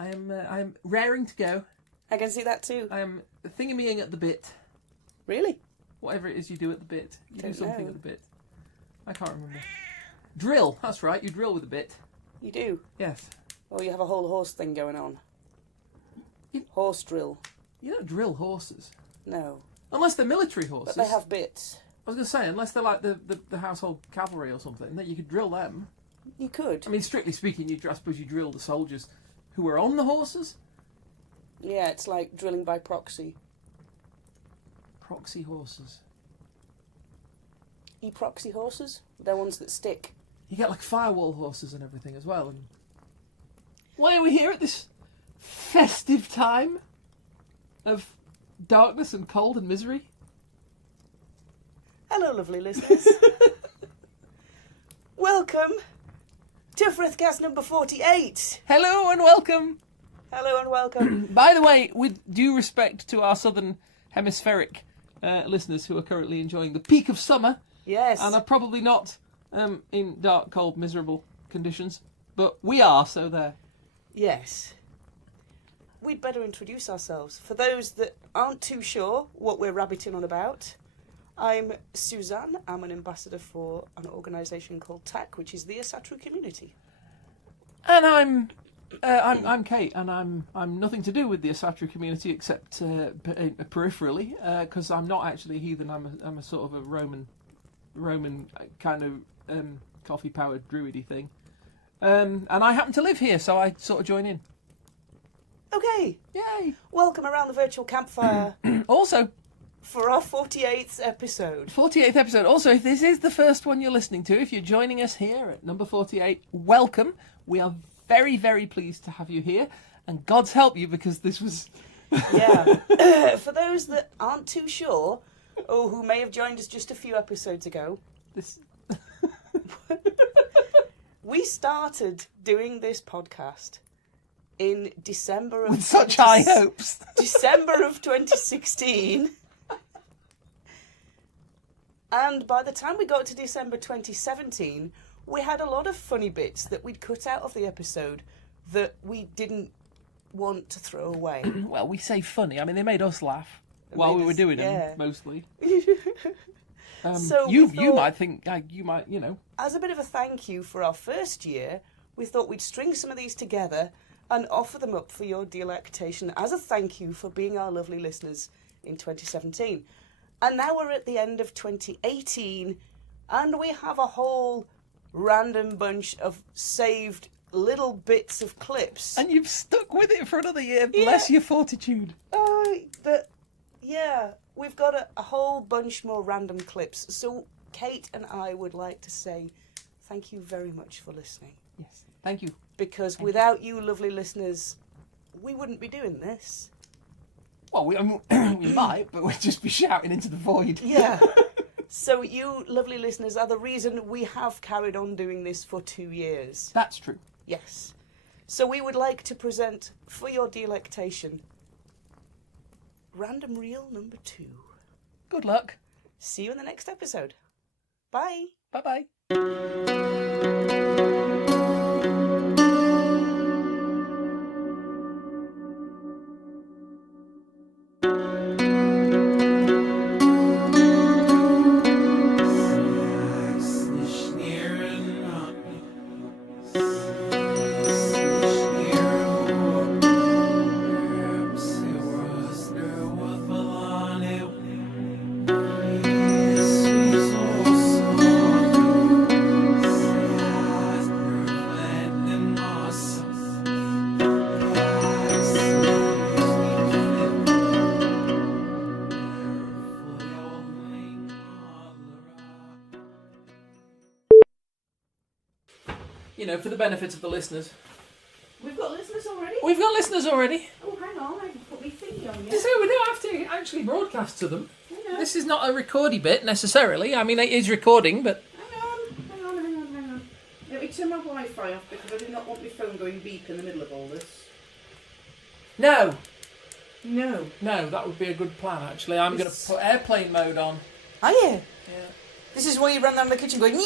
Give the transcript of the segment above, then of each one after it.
I'm raring to go. I can see that too. I am thingamying at the bit. Really? Whatever it is you do at the bit. You Don't do something know. at the bit. I can't remember. Drill. That's right. You drill with a bit. You do? Yes. Or you have a whole horse thing going on. Horse drill. You don't drill horses. No. Unless they're military horses. But they have bits. I was going to say, unless they're like the household cavalry or something, that you could drill them. You could. I mean, strictly speaking, I suppose you drill the soldiers who were on the horses. Yeah, it's like drilling by proxy. Proxy horses. E-proxy horses? They're ones that stick. You get like firewall horses and everything as well. And why are we here at this festive time of darkness and cold and misery? Hello, lovely listeners. Welcome to Frithcast number 48. Hello and welcome. Hello and welcome. By the way, with due respect to our southern hemispheric listeners who are currently enjoying the peak of summer, Yes. and are probably not in dark, cold, miserable conditions, but we are, so there. Yes. We'd better introduce ourselves. For those that aren't too sure what we're rabbiting on about, I'm Suzanne. I'm an ambassador for an organisation called TAC, which is the Asatru community. And I'm Kate, and I'm nothing to do with the Asatru community except peripherally, because I'm not actually a heathen. I'm a sort of a Roman kind of coffee-powered druidy thing, and I happen to live here, so I sort of join in. Okay. Yay! Welcome around the virtual campfire Also, for our 48th episode. 48th episode. Also, if this is the first one you're listening to, if you're joining us here at number 48, welcome. We are very, very pleased to have you here, and God's help you, because this was... Yeah. For those that aren't too sure, or who may have joined us just a few episodes ago, this... we started doing this podcast in December of... With such high hopes. December of 2016. And by the time we got to December 2017, we had a lot of funny bits that we'd cut out of the episode that we didn't want to throw away. Well, we say funny. I mean, they made us laugh while we were doing them, mostly. So you thought, might think, you might, as a bit of a thank you for our first year, we thought we'd string some of these together and offer them up for your delectation as a thank you for being our lovely listeners in 2017. And now we're at the end of 2018, and we have a whole random bunch of saved little bits of clips. And you've stuck with it for another year. Bless your fortitude. Yeah, we've got a whole bunch more random clips. So Kate and I would like to say thank you very much for listening. Yes, thank you. Because without you lovely listeners, we wouldn't be doing this. Well, we might, but we'd just be shouting into the void. Yeah. So you lovely listeners are the reason we have carried on doing this for 2 years. That's true. Yes. So we would like to present, for your delectation, Random Reel number 2. Good luck. See you in the next episode. Bye. Bye-bye. For the benefit of the listeners. We've got listeners already? We've got listeners already. Oh, hang on, I can put my thingy on you. So we don't have to actually broadcast to them. This is not a recordy bit, necessarily. I mean, it is recording, but... Hang on. Let me turn my Wi-Fi off because I do not want my phone going beep in the middle of all this. No, No. that would be a good plan, actually. I'm going to put airplane mode on. Are you? Yeah. This is why you run down the kitchen going...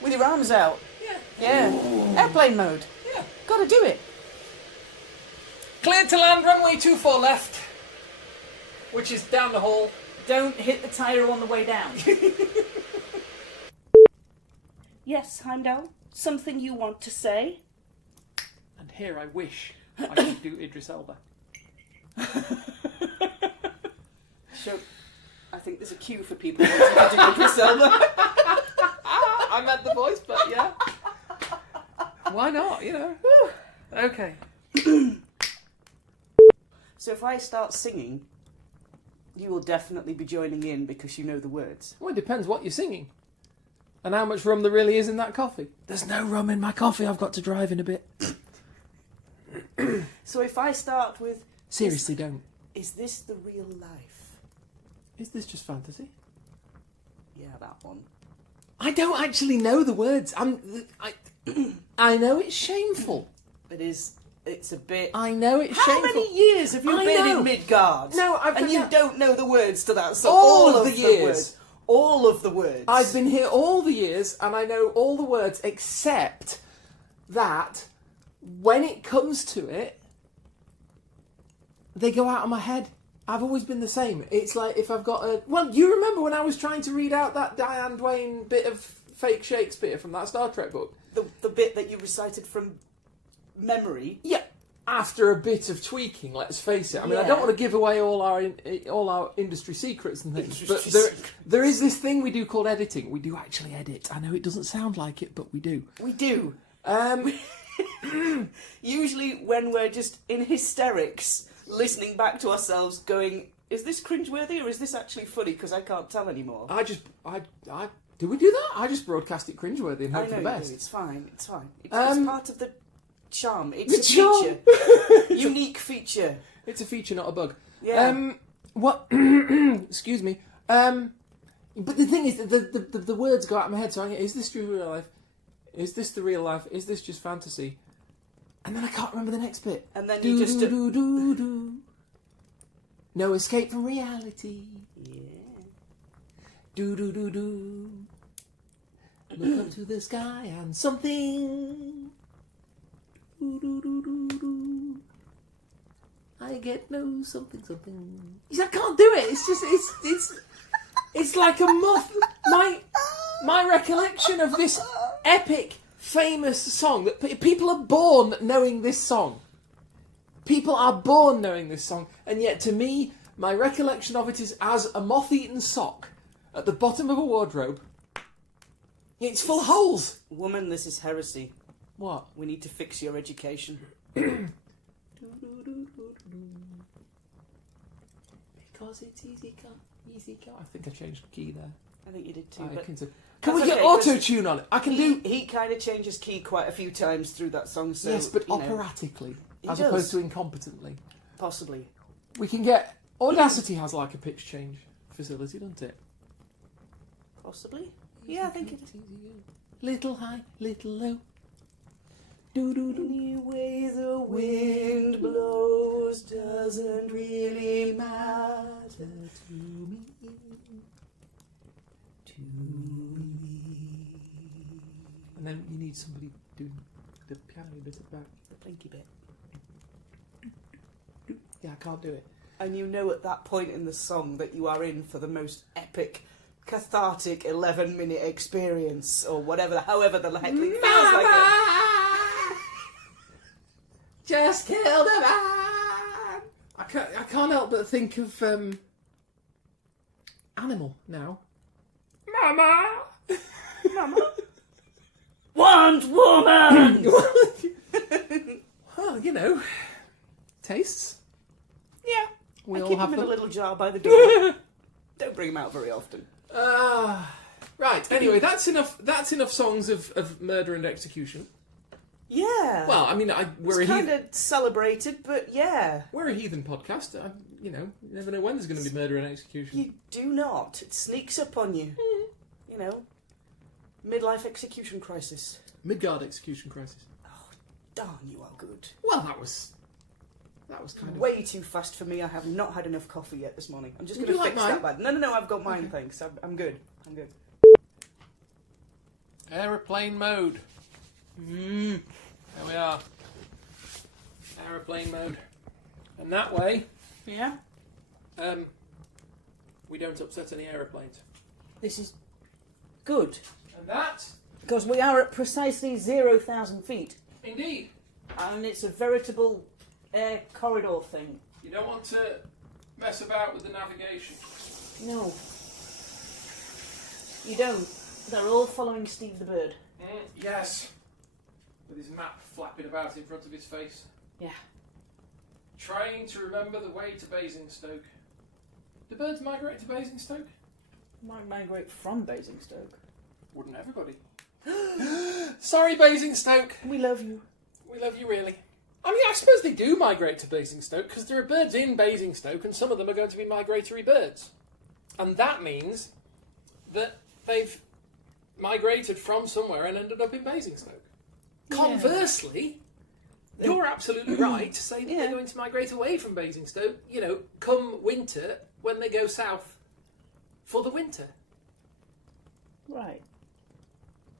With your arms out. Yeah. Yeah. Airplane mode. Yeah. Gotta do it. Cleared to land, runway 24 left, which is down the hall. Don't hit the tyre on the way down. Yes, Heimdall? Something you want to say? And here I wish I could do Idris Elba. So, I think there's a queue for people wanting to do Idris Elba. I meant the voice, but yeah. Why not, you know? Okay. So if I start singing, you will definitely be joining in because you know the words. Well, it depends what you're singing. And how much rum there really is in that coffee. There's no rum in my coffee, I've got to drive in a bit. So if I start with... Seriously, don't. Is this the real life? Is this just fantasy? Yeah, that one. I don't actually know the words. I know it's shameful. It's a bit... I know it's How shameful. many years have you I been know. in Midgard? No, And you don't know the words to that song? All of the years. words. All of the words. I've been here all the years and I know all the words except that when it comes to it, they go out of my head. I've always been the same. It's like if I've got a... Well, you remember when I was trying to read out that Diane Duane bit of fake Shakespeare from that Star Trek book? The bit that you recited from memory. Yeah. After a bit of tweaking, let's face it. I mean, I Yeah. don't want to give away all our industry secrets and things, but Industry there is this thing we do called editing. We do actually edit. I know it doesn't sound like it, but we do. We do. Um, Usually when we're just in hysterics, listening back to ourselves going, is this cringeworthy or is this actually funny? Because I can't tell anymore. I do we do that? I just broadcast it cringeworthy and hope for the you best. do. It's fine. It's fine. It's part of the charm. It's The a charm. feature. Unique feature. It's a feature, not a bug. Yeah. What? Excuse me. But the thing is, the words go out of my head. So is this real life? Is this the real life? Is this just fantasy? And then I can't remember the next bit. And then you just do. No escape from reality. Yeah. Do. Look up to the sky and something. Do. I get no something. I can't do it. It's just it's like a moth. My recollection of this epic, famous song that people are born knowing this song. People are born knowing this song, and yet to me, my recollection of it is as a moth-eaten sock at the bottom of a wardrobe. It's full of holes. Woman, this is heresy. What? We need to fix your education. Because it's easy go. I think I changed key there. I think you did too. I But can that's we get okay, 'cause auto-tune on it? I can do... He kind of changes key quite a few times through that song. So, yes, but you know, operatically, He as does. opposed to incompetently. possibly. We can get... Audacity has like a pitch change facility, doesn't it? Possibly. Yeah, I think it is. Little high, little low. Do. Any way the wind blows doesn't really matter To me. And then you need somebody doing the piano bit at the back. The plinky bit. Yeah, I can't do it. And you know at that point in the song that you are in for the most epic, cathartic 11-minute experience, or whatever, however the heckling feels like it. Just killed a man. I can't help but think of Animal now. Mama. Mama. Want woman! Well, you know, tastes. Yeah. We I all keep have them in them. a little jar by the door. Don't bring them out very often. Right. Anyway, that's enough. That's enough songs of murder and execution. Yeah. Well, I mean, we're a it's kind heathen. of celebrated, but yeah. We're a heathen podcast. You never know when there's going to be murder and execution. You do not. It sneaks up on you. You know, midlife execution crisis. Midgard execution crisis. Oh, darn, you are good. Well, that was kind of... Way too fast for me. I have not had enough coffee yet this morning. I'm just Would going to you fix like that mine? bad. No, I've got mine, Okay. thanks. I'm good. I'm good. Aeroplane mode. There we are. Aeroplane mode. And that way, Yeah. we don't upset any aeroplanes. This is good. And that, Because we are at precisely 0,000 feet. indeed, And it's a veritable air corridor thing. you don't want to mess about with the navigation. No. You don't. They're all following Steve the Bird. Yes. With his map flapping about in front of his face. Yeah. Trying to remember the way to Basingstoke. Do birds migrate to Basingstoke? Might migrate from Basingstoke. Wouldn't everybody? Sorry, Basingstoke. We love you. We love you, really. I mean, I suppose they do migrate to Basingstoke because there are birds in Basingstoke and some of them are going to be migratory birds. And that means that they've migrated from somewhere and ended up in Basingstoke. Yeah. Conversely, you're absolutely right to say that Yeah. they're going to migrate away from Basingstoke, come winter when they go south for the winter. Right.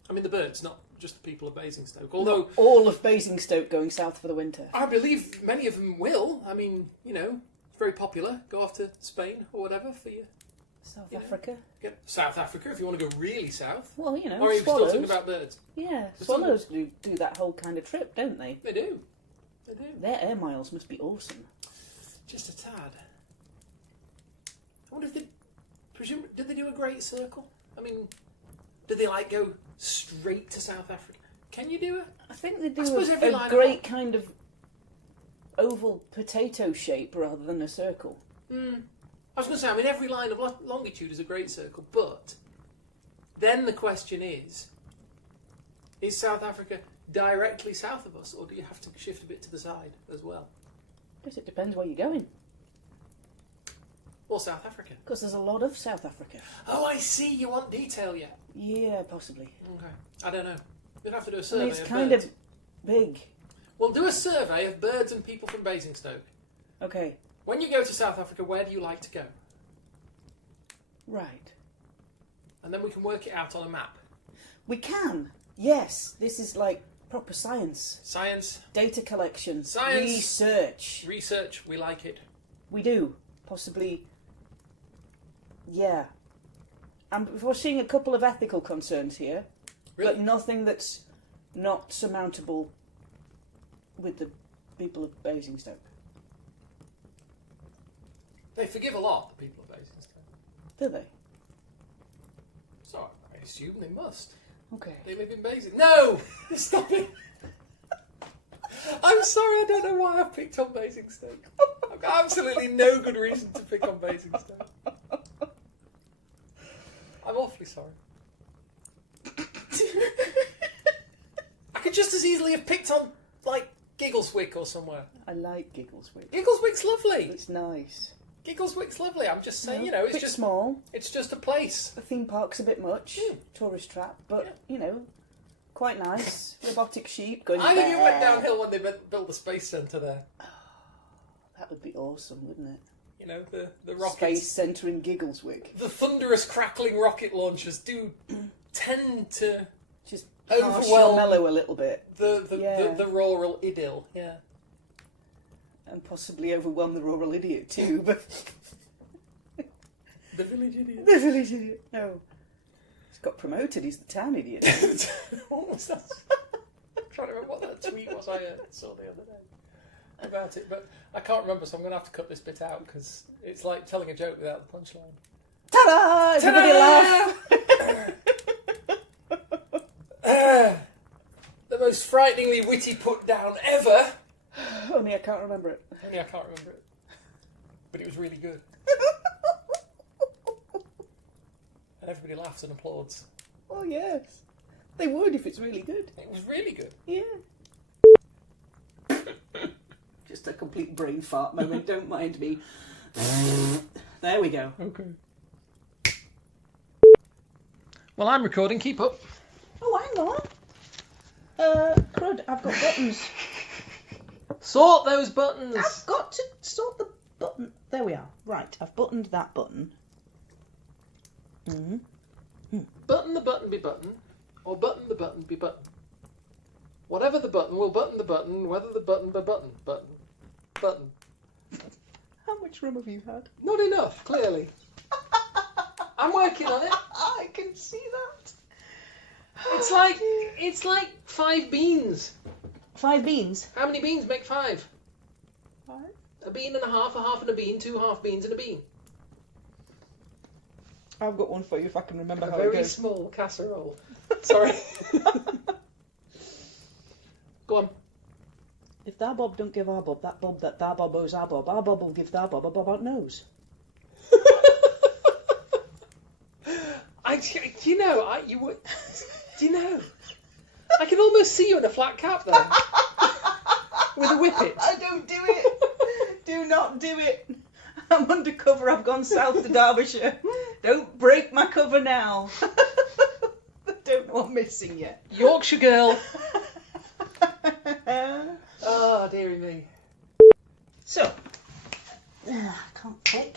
I mean, the birds, not just the people of Basingstoke. Although, All of Basingstoke going south for the winter. I believe many of them will. I mean, it's very popular. Go off to Spain or whatever for you. South Yeah. Africa. Get South Africa if you want to go really south. Well, Or are you still swallows. talking about birds? Yeah, The swallows do that whole kind of trip, don't they? They do. They do. Their air miles must be awesome. Just a tad. I wonder if did they do a great circle? I mean, did they go straight to South Africa? Can you do it? I think they I do suppose every a line great kind of oval potato shape rather than a circle. I was going to say, I mean, every line of longitude is a great circle, but then the question is South Africa directly south of us, or do you have to shift a bit to the side as well? I guess it depends where you're going. Or South Africa? Because there's a lot of South Africa. Oh, I see. You want detail yet? Yeah, possibly. Okay. I don't know. We'll have to do a I survey mean, it's of kind birds. of big. We'll do a survey of birds and people from Basingstoke. Okay, When you go to South Africa, where do you like to go? right. And then we can work it out on a map. We can. Yes, this is like proper science. Science, Data collection. Science. Research. research, we like it. We do. Possibly. Yeah. And we're seeing a couple of ethical concerns here. Really? But nothing that's not surmountable with the people of Basingstoke. They forgive a lot, the people of Basingstoke. Do they? So I assume they must. Okay. They live in Basingstoke. No! Stop it! I'm sorry, I don't know why I picked on Basingstoke. I've got absolutely no good reason to pick on Basingstoke. I'm awfully sorry. I could just as easily have picked on, Giggleswick or somewhere. I like Giggleswick. Giggleswick's lovely. It's nice. Giggleswick's lovely. I'm just saying, No, it's bit just small. it's just a place. The theme park's a bit much. Mm. Tourist trap, but quite nice. Robotic sheep going. I think it "Bah." went downhill when they built the space centre there. That would be awesome, wouldn't it? The rockets. Space centre in Giggleswick. The thunderous crackling rocket launchers do tend to Just Overwhelm- harsh or mellow a little bit, the rural idyll. Yeah. and possibly overwhelm the rural idiot too. But The village idiot. the village idiot, no. He's got promoted. He's the town idiot. What was that? I'm trying to remember what that tweet was I saw the other day about it, but I can't remember, so I'm going to have to cut this bit out because it's like telling a joke without the punchline. Ta-da! Everybody laugh. The most frighteningly witty put down ever. Only I can't remember it. Only I can't remember it. But it was really good. And everybody laughs and applauds. Oh yes, they would if it's really good. It was really good. Yeah. Just a complete brain fart moment. Don't mind me. There we go. Okay. Well, I'm recording. Keep up. Oh, hang on. Crud, I've got buttons. Sort those buttons. I've got to sort the button. There we are. Right, I've buttoned that button. Button the button be button. or button the button be button. Whatever the button will button the button, whether the button be button. Button. How much rum have you had? Not enough, clearly. I'm working on it. I can see that. It's like 5 beans. 5 beans? How many beans make 5? 5? A bean and a half and a bean, 2 half beans and a bean. I've got one for you if I can remember A how it very goes. small casserole. Sorry. Go on. If thou Bob don't give our Bob that Bob that thou Bob owes our Bob will give thou Bob a Bob out nose. Do you know? I can almost see you in a flat cap there, with a whippet. I don't do it. Do not do it. I'm undercover. I've gone south to Derbyshire. Don't break my cover now. I don't know I'm missing yet. Yorkshire girl. Oh, dearie me. So, I can't click.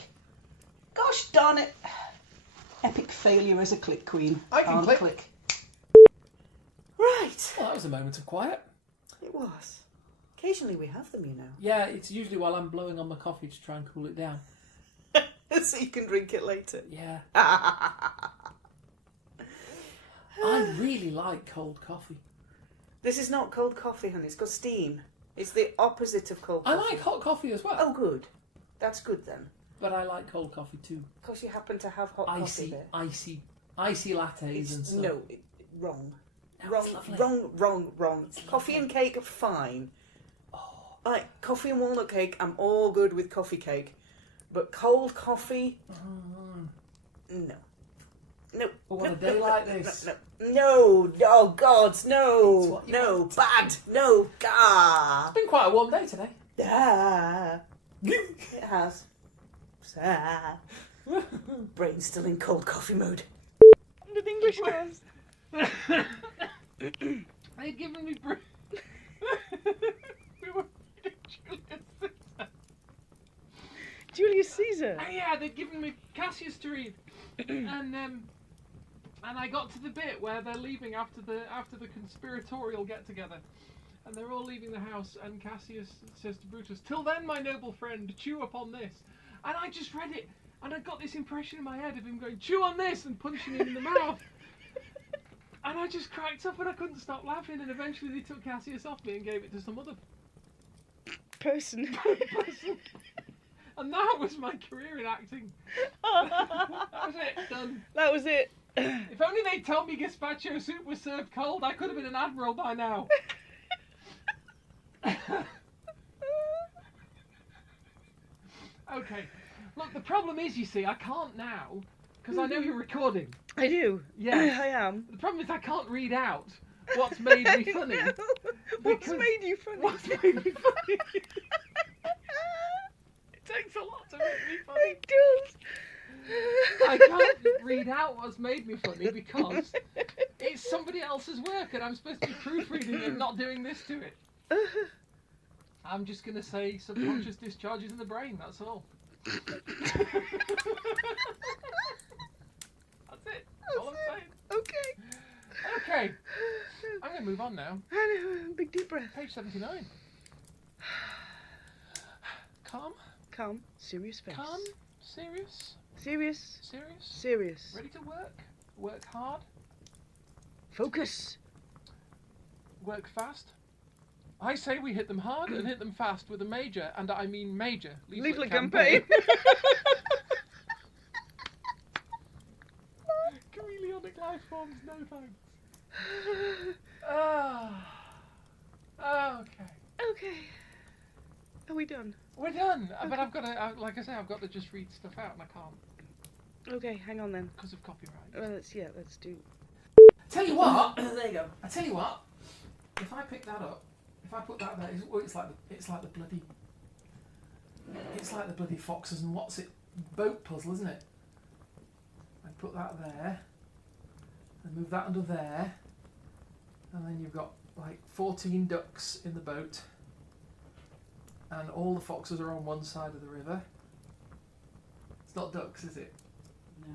Gosh darn it. Epic failure as a click queen. I can Can't click. Right. Well, that was a moment of quiet. It was. Occasionally we have them, you know. Yeah, it's usually while I'm blowing on my coffee to try and cool it down. So you can drink it later. Yeah. I really like cold coffee. This is not cold coffee, honey. It's got steam. It's the opposite of cold I coffee. like hot coffee as well. Oh, good. That's good then. But I like cold coffee too. Because you happen to have hot coffee there. Icy lattes and stuff. No, wrong. No, it's lovely. Wrong. Coffee and cake are fine. Coffee and walnut cake, I'm all good with coffee cake. But cold coffee, no. But on a day like this. No, oh God, no. It's what you No, want. bad. No, It's been quite a warm day today. It has. Brain's still in cold coffee mode. With English class. They'd given me we were Julius Caesar. yeah, they'd given me Cassius to read, and I got to the bit where they're leaving after the conspiratorial get together, and they're all leaving the house, and Cassius says to Brutus, "Till then, my noble friend, chew upon this," and I just read it, and I got this impression in my head of him going, "Chew on this," and punching him in the mouth. And I just cracked up and I couldn't stop laughing, and eventually they took Cassius off me and gave it to some other Person. person. And that was my career in acting. That was it, done. That was it. If only they'd told me gazpacho soup was served cold, I could have been an admiral by now. Okay. Look, the problem is, you see, I can't now, because I know you're recording. I do. Yes. I am. The problem is I can't read out what's made me funny. No. What's because- made you funny? What's made me funny? It takes a lot to make me funny. It does. I can't read out what's made me funny because it's somebody else's work and I'm supposed to be proofreading and not doing this to it. I'm just going to say subconscious discharges in the brain, that's all. That's it. That's all I'm saying. Okay. Okay. I'm going to move on now. Big deep breath. Page 79. Calm. Calm. Serious face. Calm. Serious. Serious. Serious. Serious. Ready to work. Work hard. Focus. Work fast. I say we hit them hard and hit them fast with a major, and I mean major, Leaflet campaign. Chameleonic life forms, no thanks. Okay. Okay. Are we done? We're done. But I've got to, like I say, I've got to just read stuff out, and I can't Okay, hang on then. because of copyright. Well, let's do. Tell you what. There you go. I tell you what. If I pick that up, if I put that there, it's like the bloody foxes and what's it boat puzzle, isn't it? I put that there, and move that under there, and then you've got like 14 ducks in the boat, and all the foxes are on one side of the river. It's not ducks, is it? No.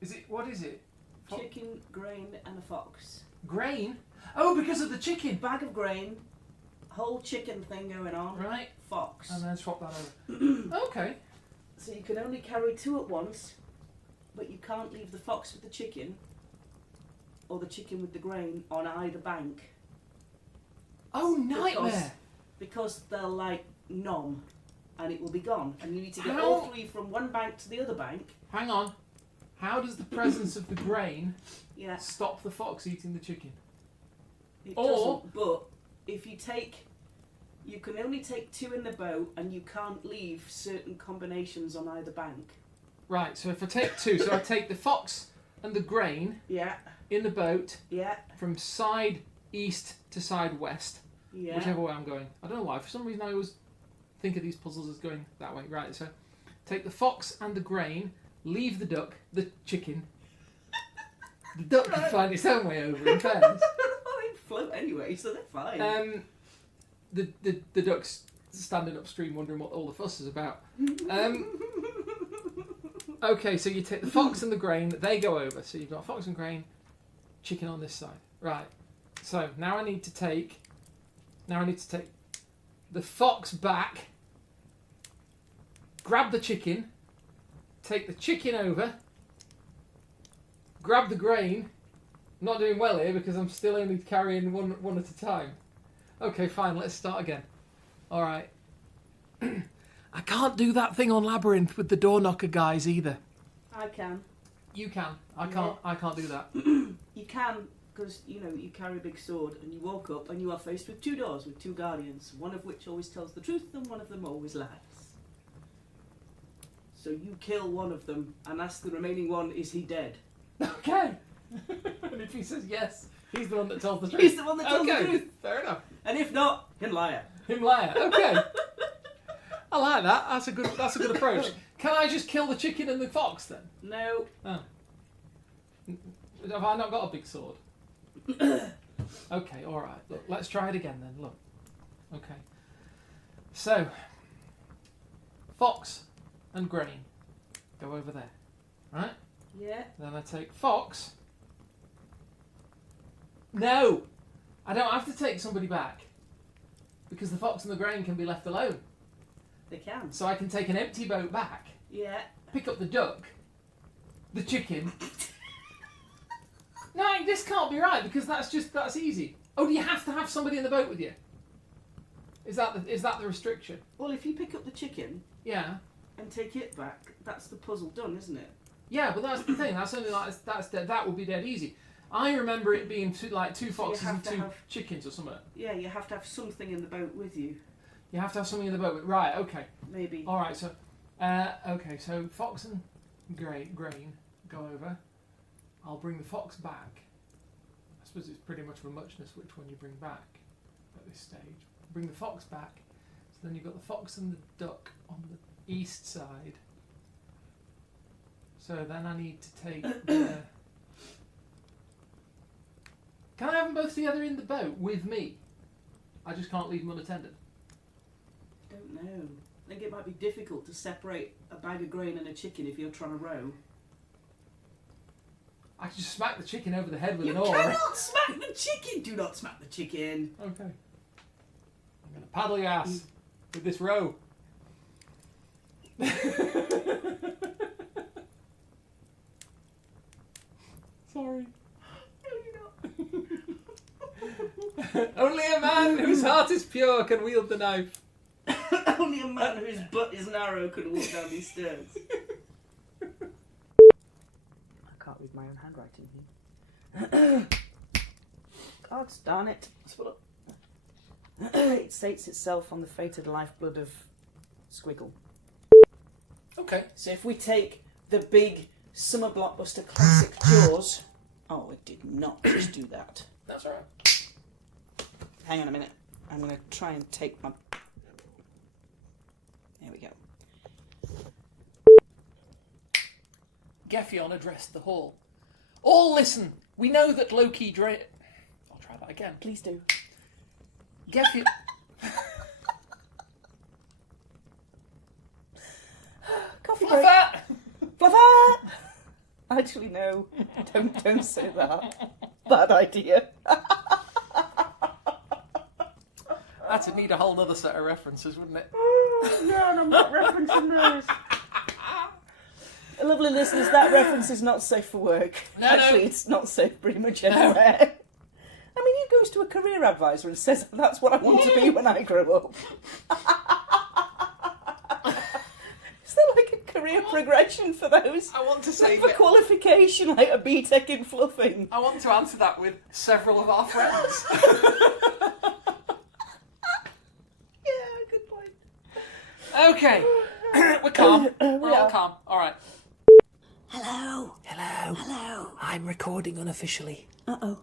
Is it? What is it? Chicken, grain, and a fox. Grain? Oh, because of the chicken. Bag of grain, whole chicken thing going on. Right. Fox. And then swap that over. Okay. So you can only carry 2 at once, but you can't leave the fox with the chicken or the chicken with the grain on either bank. Oh, nightmare. Because they'll like nom and it will be gone. And you need to get How? all 3 from one bank to the other bank. Hang on. How does the presence of the grain Yeah. stop the fox eating the chicken? It Or- doesn't, but if you can only take 2 in the boat and you can't leave certain combinations on either bank. Right, so if I take 2, so I take the fox and the grain Yeah, in the boat yeah, from side east to side west, yeah. whichever way I'm going. I don't know why, for some reason I always think of these puzzles as going that way. Right, so take the fox and the grain, leave the duck, the chicken. The duck can find its own way over, in fairness. They float anyway, so they're fine. The duck's standing upstream wondering what all the fuss is about. Okay, so you take the fox and the grain, they go over. So you've got fox and grain, chicken on this side. Right. So now I need to take the fox back, grab the chicken, take the chicken over, grab the grain. I'm not doing well here because I'm still only carrying one at a time. Okay, fine, let's start again. Alright. I can't do that thing on Labyrinth with the door knocker guys either. I can. You can. I can't do that. You can, because, you carry a big sword and you walk up and you are faced with 2 doors with 2 guardians, one of which always tells the truth and one of them always lies. So you kill one of them and ask the remaining one, is he dead? Okay. And if he says yes, he's the one that tells the truth. He's the one that tells Okay, the truth. fair enough. And if not, him liar. Him liar. Okay. I like that. That's a good approach. Can I just kill the chicken and the fox then? No. Oh. Have I not got a big sword? Okay, alright. Look, let's try it again then. Look. Okay. So, fox and grain go over there. Right? Yeah. Then I take fox. No! I don't have to take somebody back. Because the fox and the grain can be left alone. They can. So I can take an empty boat back, Yeah. pick up the duck, the chicken. No, this can't be right because that's easy. Oh, do you have to have somebody in the boat with you? Is that the restriction? Well, if you pick up the chicken Yeah. and take it back, that's the puzzle done, isn't it? Yeah, but that's the thing. That's only that would be dead easy. I remember it being two foxes have and to 2 have- chickens or something. Yeah, you have to have something in the boat with you. You have to have something in the boat. With, right. Okay. Maybe. All right. So, so fox and grain go over. I'll bring the fox back. I suppose it's pretty much of a muchness which one you bring back at this stage. Bring the fox back. So then you've got the fox and the duck on the east side. So then I need to take the... Can I have them both together in the boat with me? I just can't leave them unattended. I don't know. I think it might be difficult to separate a bag of grain and a chicken if you're trying to row. I can just smack the chicken over the head with You an oar. cannot smack the chicken! Do not smack the chicken! Okay. I'm going to paddle your ass with this row. Sorry. No, you're not. Only a man whose heart is pure can wield the knife. Only a man whose butt is narrow could walk down these stairs. I can't read my own handwriting here. God darn it. It states itself on the fated lifeblood of Squiggle. Okay. So if we take the big summer blockbuster classic Jaws... Oh, it did not just do that. That's alright. Hang on a minute. I'm going to try and take my... There we go. Geffion addressed the hall. All listen. We know that Loki I'll try that again. Please do. Geffion... Coffee break. Fluffer! Fluffer! Actually, no. Don't say that. bad idea. That'd need a whole other set of references, wouldn't it? Oh, no, I'm not referencing those. Lovely listeners, that reference is not safe for work. No, Actually, no. It's not safe pretty much anywhere. I mean, he goes to a career advisor and says, that's what I want to be when I grow up. Is there like a career progression for those? I want to say For qualification, like a BTEC in fluffing. I want to answer that with several of our friends. Yeah, good point. Okay. We're calm. We're all are. calm. All right. Hello. Hello. Hello. I'm recording unofficially. Uh-oh.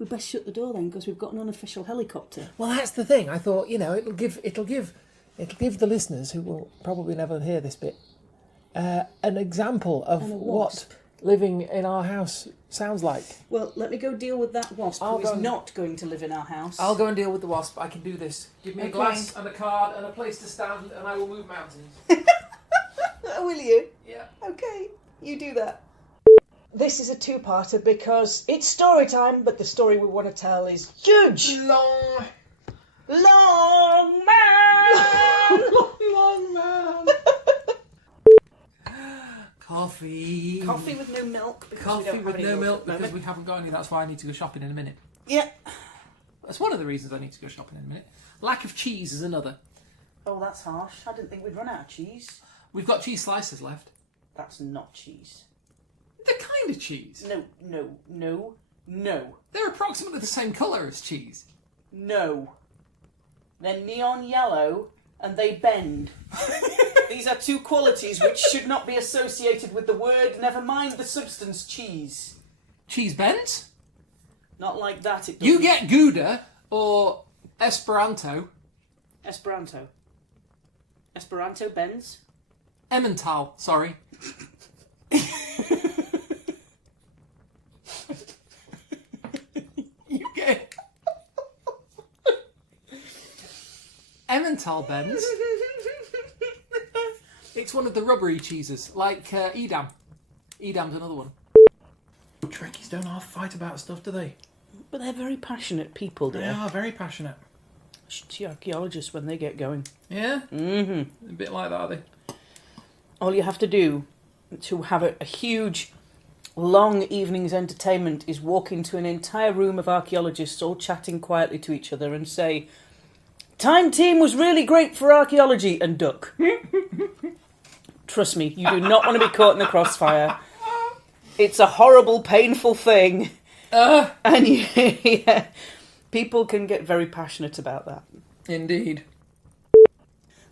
We best shut the door then, because we've got an unofficial helicopter. Well, that's the thing. I thought, it'll give the listeners who will probably never hear this bit an example of And a what wasp. living in our house sounds like. Well, let me go deal with that wasp I'll who is go and- not going to live in our house. I'll go and deal with the wasp. I can do this. Give me a Okay. glass and a card and a place to stand, and I will move mountains. Will you? Yeah. Okay, you do that. This is a two-parter because it's story time, but the story we want to tell is huge. Long Man! long man. Coffee. Coffee with no milk because we Coffee don't have with any no milk at the because moment. we haven't got any. That's why I need to go shopping in a minute. Yeah. That's one of the reasons I need to go shopping in a minute. Lack of cheese is another. Oh, that's harsh. I didn't think we'd run out of cheese. We've got cheese slices left. That's not cheese. They're kind of cheese. No. They're approximately the same colour as cheese. No. They're neon yellow and they bend. These are two qualities which should not be associated with the word, never mind the substance, cheese. Cheese bends? Not like that, it doesn't. You get Gouda or Esperanto. Esperanto. Esperanto bends? Emmental, sorry. You get Emmental bends. It's one of the rubbery cheeses, like Edam. Edam's another one. Trekkies don't half fight about stuff, do they? But they're very passionate people, They dear. are very passionate. See archaeologists when they get going. Yeah? Mm-hmm. A bit like that, are they? All you have to do to have a huge, long evening's entertainment is walk into an entire room of archaeologists all chatting quietly to each other and say, "Time team was really great for archaeology," and duck. Trust me, you do not want to be caught in the crossfire. It's a horrible, painful thing. And yeah, people can get very passionate about that. Indeed.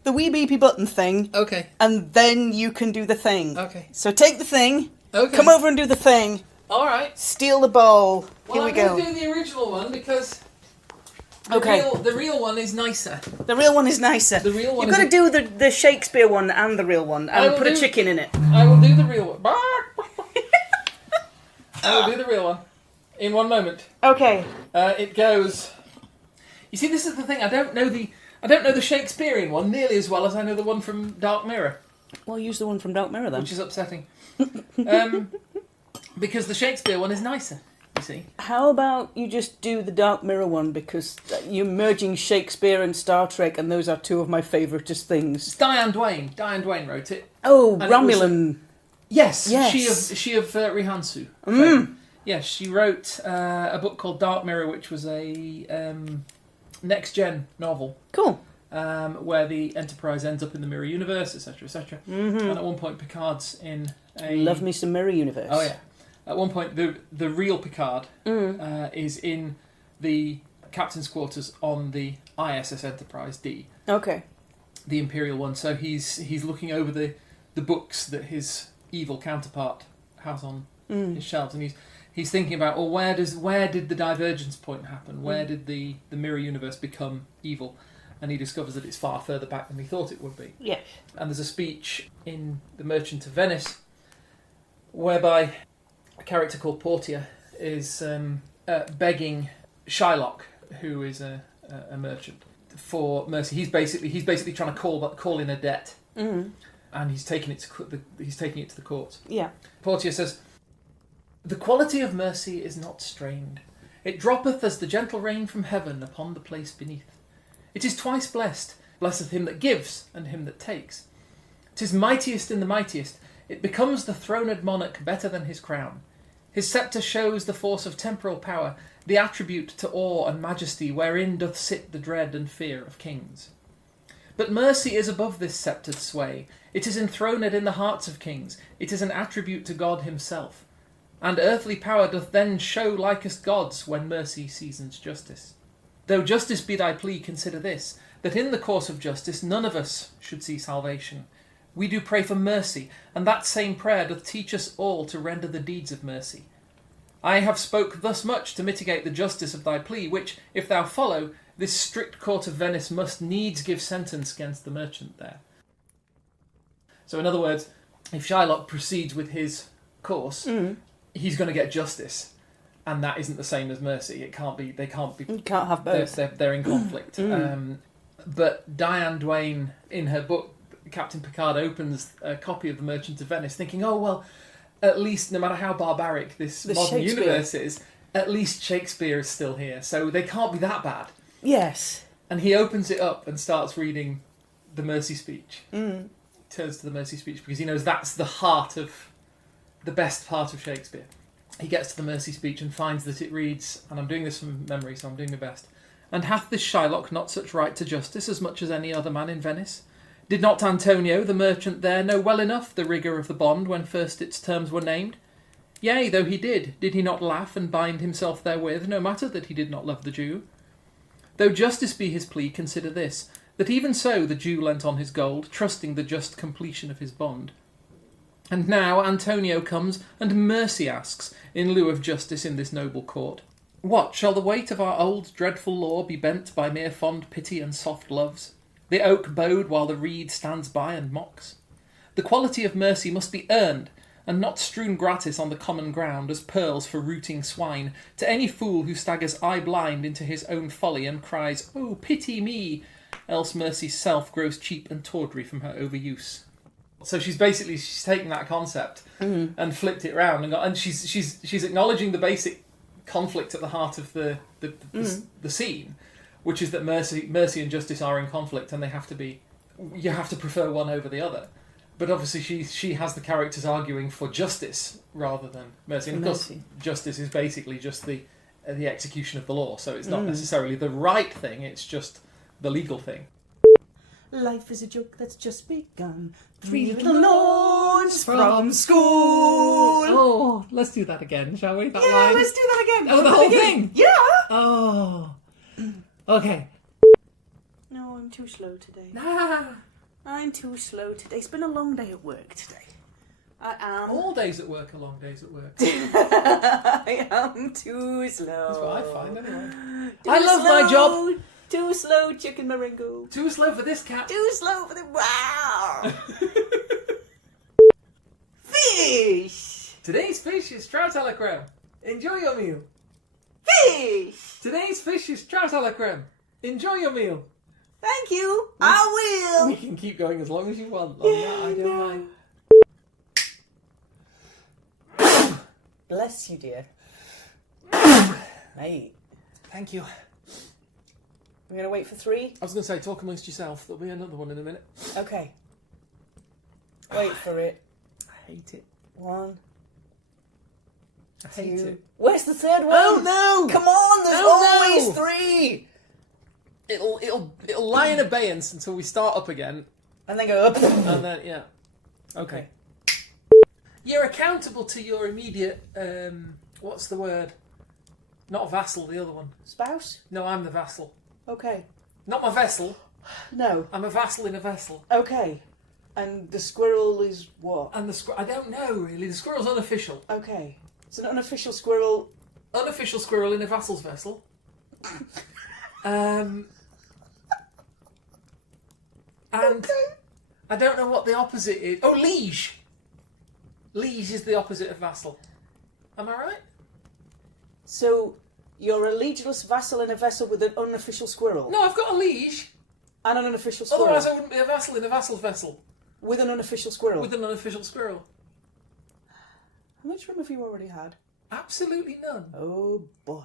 The wee beepy button thing, Okay. and then you can do the thing. Okay. So take the thing, Okay. come over and do the thing, All right. steal the bowl. Well, Here we I'm go. going to do the original one because Okay. the real one is nicer. The real one is nicer. The real one You've got to is do the Shakespeare one and the real one, I and will put a do- chicken in it. I will do the real one. I will do the real one in one moment. Okay. It goes. You see, this is the thing. I don't know the Shakespearean one nearly as well as I know the one from Dark Mirror, Well, use the one from Dark Mirror then. which is upsetting. Because the Shakespeare one is nicer. You see. How about you just do the Dark Mirror one, because you're merging Shakespeare and Star Trek, and those are two of my favouriteest things. It's Diane Duane. Diane Duane wrote it. Oh, And it was Romulan. Yes. Yes. She of Rihansu. fame. Yes, she wrote a book called Dark Mirror, which was a next-gen novel. Cool. Where the Enterprise ends up in the Mirror Universe, etc., etc. And at one point, Picard's in a... Love me some Mirror Universe. Oh, yeah. At one point, the real Picard is in the captain's quarters on the ISS Enterprise D, Okay. the Imperial one. So he's looking over the books that his evil counterpart has on his shelves, and he's thinking about, where did the divergence point happen? Where did the Mirror Universe become evil? And he discovers that it's far further back than he thought it would be. Yes. And there's a speech in The Merchant of Venice whereby a character called Portia is begging Shylock, who is a merchant, for mercy. He's basically trying to call in a debt, and he's taking it to the court. Yeah. Portia says, The quality of mercy is not strained. It droppeth as the gentle rain from heaven upon the place beneath. It is twice blessed. Blesseth him that gives, and him that takes. 'Tis mightiest in the mightiest. It becomes the throned monarch better than his crown. His sceptre shows the force of temporal power, the attribute to awe and majesty wherein doth sit the dread and fear of kings. But mercy is above this sceptred sway. It is enthroned in the hearts of kings. It is an attribute to God himself. And earthly power doth then show likest God's when mercy seasons justice. Though justice be thy plea, consider this, that in the course of justice none of us should see salvation. We do pray for mercy, and that same prayer doth teach us all to render the deeds of mercy. I have spoke thus much to mitigate the justice of thy plea, which, if thou follow, this strict court of Venice must needs give sentence against the merchant there. So in other words, if Shylock proceeds with his course, he's going to get justice, and that isn't the same as mercy. It can't be. They can't be. You can't have both. They're in conflict. But Diane Duane, in her book, Captain Picard opens a copy of The Merchant of Venice, thinking, oh well, at least no matter how barbaric this modern universe is, at least Shakespeare is still here, so they can't be that bad. Yes. And he opens it up and starts reading the Mercy Speech. Turns to the Mercy Speech because he knows that's the heart of the best part of Shakespeare. He gets to the Mercy Speech and finds that it reads, and I'm doing this from memory, so I'm doing my best. And hath this Shylock not such right to justice as much as any other man in Venice? Did not Antonio, the merchant there, know well enough the rigour of the bond when first its terms were named? Yea, though he did he not laugh and bind himself therewith, no matter that he did not love the Jew? Though justice be his plea, consider this, that even so the Jew lent on his gold, trusting the just completion of his bond. And now Antonio comes and mercy asks, in lieu of justice in this noble court. What, shall the weight of our old dreadful law be bent by mere fond pity and soft loves? The oak bowed while the reed stands by and mocks? The quality of mercy must be earned, and not strewn gratis on the common ground as pearls for rooting swine, to any fool who staggers eye-blind into his own folly and cries, "Oh, pity me!" else mercy's self grows cheap and tawdry from her overuse. So she's taken that concept and flipped it round, and she's acknowledging the basic conflict at the heart of the scene, which is that mercy and justice are in conflict, and you have to prefer one over the other. But obviously she has the characters arguing for justice rather than mercy. And of course, justice is basically just the execution of the law, so it's not necessarily the right thing, it's just the legal thing. Life is a joke that's just begun. 3 little Norns from school. Oh, let's do that again, shall we? That Yeah, line? let's do that again. Oh, the whole thing? Yeah. Oh. Okay. No, I'm too slow today. Nah. I'm too slow today. It's been a long day at work today. I am. All days at work are long days at work. I am too slow. That's what I find, anyway. Too I love my job. Too slow, chicken Merengo. Too slow for this cat. Too slow for the wow. Fish. Today's fish is trout à la creme. Enjoy your meal. Fish. Today's fish is trout à la creme. Enjoy your meal. Thank you. I will. We can keep going as long as you want on that. I don't mind. Bless you, dear. Mate. Thank you. We're going to wait for 3? I was going to say, talk amongst yourself. There'll be another one in a minute. Okay. Wait for it. I hate it. 1. I hate 2. it. Where's the third one? Oh no! Come on, there's always 3. It'll lie in abeyance until we start up again. And then go up. And then, yeah. Okay. You're accountable to your immediate, what's the word? Not vassal, the other one. Spouse? No, I'm the vassal. Okay. Not my vessel. No. I'm a vassal in a vessel. Okay. And the squirrel is what? And I don't know, really. The squirrel's unofficial. Okay. It's an unofficial squirrel. Unofficial squirrel in a vassal's vessel. And I don't know what the opposite is. Oh, liege! Liege is the opposite of vassal. Am I right? So, you're a liegeless vassal in a vessel with an unofficial squirrel? No, I've got a liege. And an unofficial squirrel? Otherwise I wouldn't be a vassal in a vassal's vessel. With an unofficial squirrel? With an unofficial squirrel. How much room have you already had? Absolutely none. Oh boy.